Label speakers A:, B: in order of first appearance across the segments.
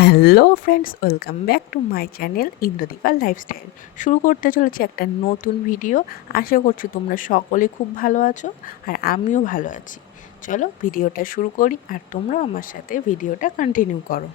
A: Hello friends, welcome back to my channel Indradipa lifestyle. শুরু করতে চলেছি একটা নতুন ভিডিও। আশা করছি তোমরা সকলে খুব ভালো আছো আর আমিও ভালো আছি। চলো ভিডিওটা শুরু করি আর তোমরাও আমার সাথে ভিডিওটা কন্টিনিউ করো।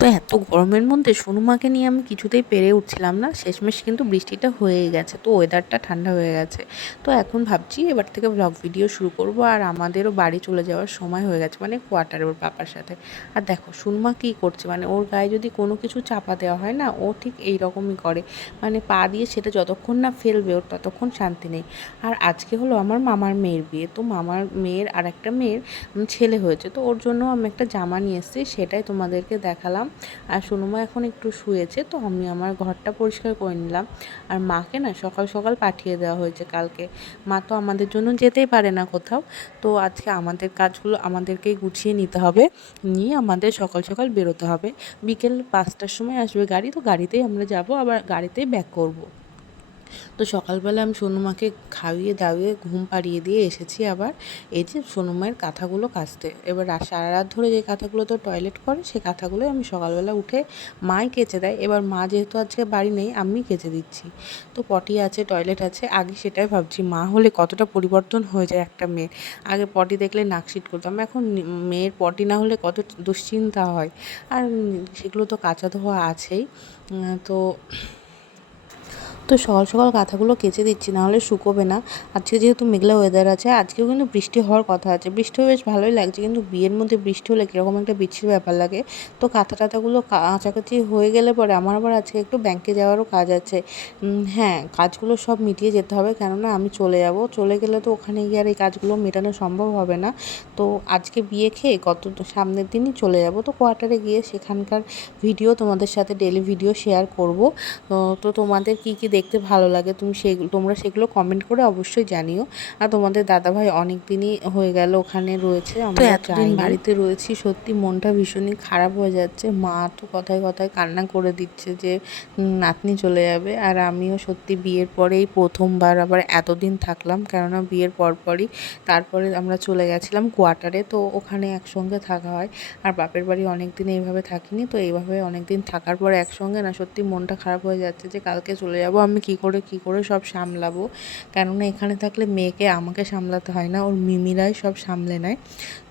A: তো এত গরমের মধ্যে সোনুমাকে নিয়ে আমি কিছুতেই পেরে উঠছিলাম না। শেষমেশ কিন্তু বৃষ্টিটা হয়েই গেছে, তো ওয়েদারটা ঠান্ডা হয়ে গেছে। তো এখন ভাবছি এবার থেকে ব্লগ ভিডিও শুরু করব আর আমাদেরও বাড়ি চলে যাওয়ার সময় হয়ে গেছে মানে কোয়ার্টারে ওর পাপার সাথে। আর দেখো, সুনমা কী করছে মানে ওর গায়ে যদি কোনো কিছু চাপা দেওয়া হয় না, ও ঠিক এই রকমই করে। মানে পা দিয়ে সেটা যতক্ষণ না ফেলবে, ওর ততক্ষণ শান্তি নেই। আর আজকে হলো আমার মামার মেয়ের বিয়ে, তো মামার মেয়ের আর একটা মেয়ের ছেলে হয়েছে, তো ওর জন্য আমি একটা জামা নিয়ে এসেছি, সেটাই তোমাদেরকে দেখালাম। আর সোনুমা এখন একটু শুয়েছে, তো আমি আমার ঘরটা পরিষ্কার করে নিলাম। আর মাকে না সকাল সকাল পাঠিয়ে দেওয়া হয়েছে কালকে। মা তো আমাদের জন্য যেতেই পারে না কোথাও, তো আজকে আমাদের কাজগুলো আমাদেরকেই গুছিয়ে নিতে হবে। নিয়ে আমাদের সকাল সকাল বেরোতে হবে। বিকেল পাঁচটার সময় আসবে গাড়ি, তো গাড়িতেই আমরা যাব, আবার গাড়িতেই ব্যাক করব। তো সকালবেলা আমি সোনুমাকে খাইয়ে দাইয়ে ঘুম পাড়িয়ে দিয়ে এসেছি আবার। এই যে সোনুমায়ের কাঁথাগুলো কাচতে। এবার সারা রাত ধরে যে কাঁথাগুলো তো টয়লেট করে সেই কাঁথাগুলো আমি সকালবেলা উঠে মাই কেচে দেয়। এবার মা যেহেতু আজকে বাড়ি নেই, আমি কেচে দিচ্ছি। তো পটি আছে টয়লেট আছে, আগে সেটাই ভাবছি, মা হলে কতটা পরিবর্তন হয়ে যায় একটা মেয়ের আগে পটি দেখলে নাকশিট করতাম, এখন মেয়ের পটি না হলে কত দুশ্চিন্তা হয়। আর সেগুলো তো কাঁচা ধোয়া আছেই। তো তো সকাল সকাল কাঁথাগুলো কেচে দিচ্ছি, নাহলে শুকোবে না। আজকে যেহেতু মেঘলা ওয়েদার আছে, আজকেও কিন্তু বৃষ্টি হওয়ার কথা আছে। বৃষ্টিও বেশ ভালোই লাগছে, কিন্তু বিয়ের মধ্যে বৃষ্টি হলে কীরকম একটা বিচ্ছির ব্যাপার লাগে। তো কাঁথা টাথাগুলো কাছাকাছি হয়ে গেলে পরে আমার আবার আজকে একটু ব্যাংকে যাওয়ারও কাজ আছে। হ্যাঁ কাজগুলো সব মিটিয়ে যেতে হবে, কেননা আমি চলে যাব। চলে গেলে তো ওখানে গিয়ে আর এই কাজগুলো মেটানো সম্ভব হবে না। তো আজকে বিয়ে খেয়ে কত সামনের দিনই চলে যাব। তো কোয়ার্টারে গিয়ে সেখানকার ভিডিও তোমাদের সাথে ডেলি ভিডিও শেয়ার করব। তো তোমাদের কী কী দেখতে ভালো লাগে তুমি সেগুলো তোমরা সেগুলো কমেন্ট করে অবশ্যই জানিও। আর তোমাদের দাদাভাই অনেক দিনই হয়ে গেল ওখানে রয়েছে আমরা এতদিন বাড়িতে রয়েছি সত্যি মনটা ভীষণই খারাপ হয়ে যাচ্ছে। মা তো কথায় কথায় কান্না করে দিচ্ছে যে নাতনি চলে যাবে। আর আমিও সত্যি বিয়ের পরেই প্রথমবার আবার এতদিন থাকলাম কেননা বিয়ের পরপরই তারপরে আমরা চলে গেছিলাম কোয়ার্টারে তো ওখানে একসঙ্গে থাকা হয়। আর বাপের বাড়ি অনেক দিন এইভাবে থাকিনি তো এইভাবে অনেক দিন থাকার পর একসঙ্গে না সত্যি মনটা খারাপ হয়ে যাচ্ছে যে কালকে চলে যাব আমি কি করে কি করে সব সামলাবো? কেননা এখানে থাকলে মেয়েকে আমাকে সামলাতে হয় না, ওর মিমিরাই সব সামলে নেয়।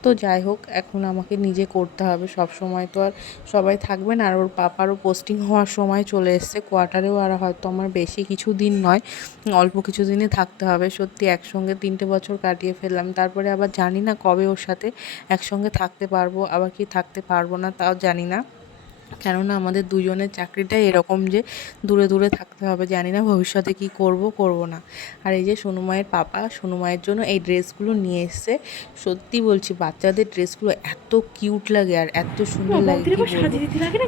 A: তো যাই হোক, এখন আমাকে নিজে করতে হবে। সব সময় তো আর সবাই থাকবে না, আর ওর পাপারও পোস্টিং হওয়ার সময় চলে এসছে। কোয়ার্টারেও আর হয়তো আমার বেশি কিছু দিন নয়, অল্প কিছু দিনে থাকতে হবে। সত্যি একসঙ্গে তিনটে বছর কাটিয়ে ফেললাম। তারপরে আবার জানি না কবে ওর সাথে একসঙ্গে থাকতে পারব, আবার কি থাকতে পারব না, তাও জানি না। কেননা আমাদের দুজনের চাকরিটাই এরকম যে দূরে দূরে থাকতে হবে। জানি না ভবিষ্যতে কি করব করব না। আর এই যে সোনুমায়ের পাপা সোনুমায়ের জন্য এই ড্রেসগুলো নিয়ে এসছে। সত্যি বলছি বাচ্চাদের ড্রেসগুলো এত কিউট লাগে আর এত সুন্দর লাগে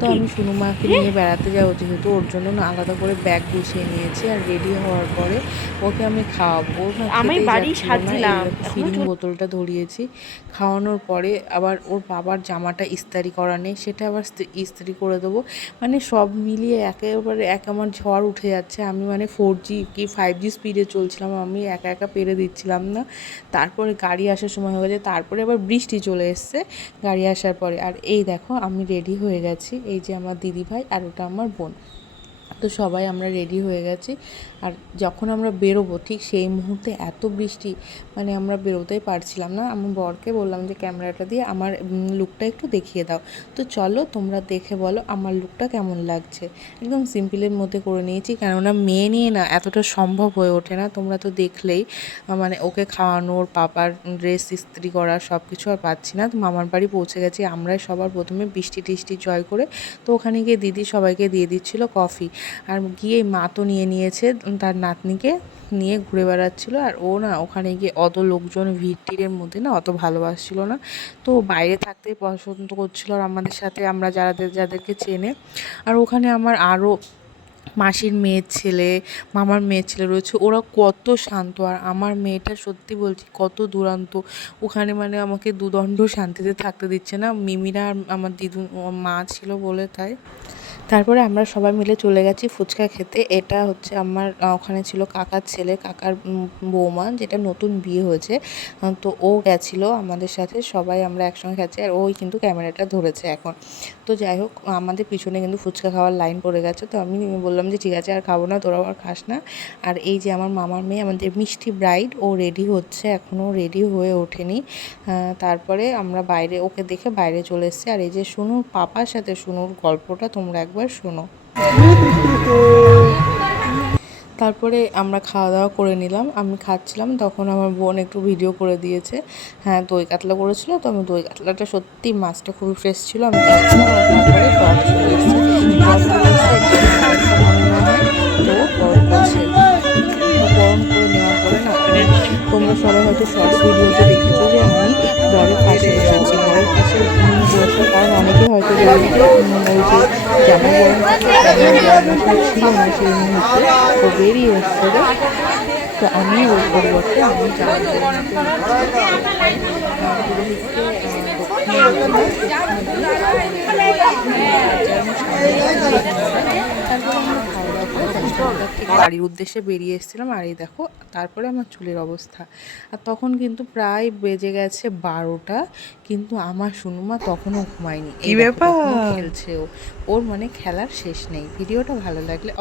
A: তো আমি সোনুমাকে নিয়ে বেড়াতে যাব যেহেতু ওর জন্য না আলাদা করে ব্যাগ গুছিয়ে নিয়েছি আর রেডি হওয়ার পরে ওকে আমি খাওয়াবো। আমি বাড়ি সাজিলাম ফিলিং বোতলটা ধরিয়েছি। খাওয়ানোর পরে আবার ওর বাবার জামাটা ইস্তারি করা নেই সেটা আবার ইস্তারি ইস্ত্রি করে দেবো। মানে সব মিলিয়ে একেবারে এক আমার ঝড় উঠে যাচ্ছে। আমি মানে ফোর জি কি ফাইভ জি স্পিডে চলছিলাম, আমি একা একা পেরে দিচ্ছিলাম না। তারপরে গাড়ি আসার সময় হয়ে গেছে, তারপরে আবার বৃষ্টি চলে এসছে গাড়ি আসার পরে। আর এই দেখো, আমি রেডি হয়ে গেছি। এই যে আমার দিদিভাই আর ওটা আমার বোন। তো সবাই আমরা রেডি হয়ে গেছি। আর যখন আমরা বেরোবো, ঠিক সেই মুহূর্তে এত বৃষ্টি মানে আমরা বেরোতেই পারছিলাম না। আমি বরকে বললাম যে, ক্যামেরাটা দিয়ে আমার লুকটা একটু দেখিয়ে দাও। তো চলো তোমরা দেখে বলো আমার লুকটা কেমন লাগছে। একদম সিম্পলের মধ্যে করে নিয়েছি, কেননা মেয়ে নিয়ে না এতটা সম্ভব হয়ে ওঠে না। তোমরা তো দেখলেই মানে ওকে খাওয়ানোর পাপার ড্রেস ইস্ত্রি করা সব কিছু আর পাচ্ছি না। তো মামার বাড়ি পৌঁছে গেছি, আমরাই সবার প্রথমে বৃষ্টি টিষ্টি জয় করে। তো ওখানে গিয়ে দিদি সবাইকে দিয়ে দিচ্ছিল কফি আর গিয়ে মা তো নিয়ে নিয়েছে তার নাতনিকে নিয়ে ঘুরে বেড়াচ্ছিলো। আর ও না, ওখানে গিয়ে অত লোকজন ভিড় টিড়ের মধ্যে না অত ভালোবাসছিল না। তো বাইরে থাকতেই পছন্দ করছিল আর আমাদের সাথে আমরা যাদের যাদেরকে চেনে। আর ওখানে আমার আরও মাসির মেয়ের ছেলে, মামার মেয়ের ছেলে রয়েছে, ওরা কত শান্ত। আর আমার মেয়েটা সত্যি বলছি কত দুরান্ত। ওখানে মানে আমাকে দুদণ্ড শান্তিতে থাকতে দিচ্ছে না। মিমিরা আর আমার দিদু মা ছিল বলে তাই। তারপরে আমরা সবাই মিলে চলে গেছি ফুচকা খেতে। এটা হচ্ছে আমার ওখানে ছিল কাকার ছেলে, কাকার বৌমা, যেটা নতুন বিয়ে হয়েছে। তো ও গেছিল আমাদের সাথে, সবাই আমরা একসঙ্গে খাচ্ছি আর ওই কিন্তু ক্যামেরাটা ধরেছে এখন। তো যাই হোক, আমাদের পিছনে কিন্তু ফুচকা খাওয়ার লাইন পড়ে গেছে। তো আমি বললাম যে, ঠিক আছে, আর খাব না, তোরাও আর খাস না। আর এই যে আমার মামার মেয়ে, আমাদের মিষ্টি ব্রাইড, ও রেডি হচ্ছে এখনও রেডি হয়ে ওঠেনি। তারপরে আমরা বাইরে, ওকে দেখে বাইরে চলে এসেছি। আর এই যে শুনুর পাপার সাথে শুনুর গল্পটা তোমরা একবার শোনো। তারপরে আমরা খাওয়া দাওয়া করে নিলাম। আমি খাচ্ছিলাম, তখন আমার বোন একটু ভিডিও করে দিয়েছে। হ্যাঁ দই কাতলা করেছিল, তো আমি দই কাতলাটা সত্যি মাছটা খুবই ফ্রেশ ছিল। আমি তোমরা সবাই হয়তো শর্টস ভিডিওতে দেখেছ যে আমি বরের পাশে বসেছি। বরের পাশে বসার কারণ অনেকে হয়তো যে উম, ওই যে জামাই গরম ছিল না সেই মুহূর্তে তো বেরিয়ে এসছে রে। তো আমি ওই পরিবর্তে আমি বাড়ির উদ্দেশ্যে বেরিয়ে এসেছিলাম আর এই দেখো তারপরে আমার চুলের অবস্থা। আর তখন কিন্তু প্রায় বেজে গেছে বারোটা কিন্তু আমার সুনুমা তখনও ঘুমায়নি। এই
B: ব্যাপার?
A: খেলছে ও। ওর মানে খেলার শেষ নেই। ভিডিওটা ভালো লাগলে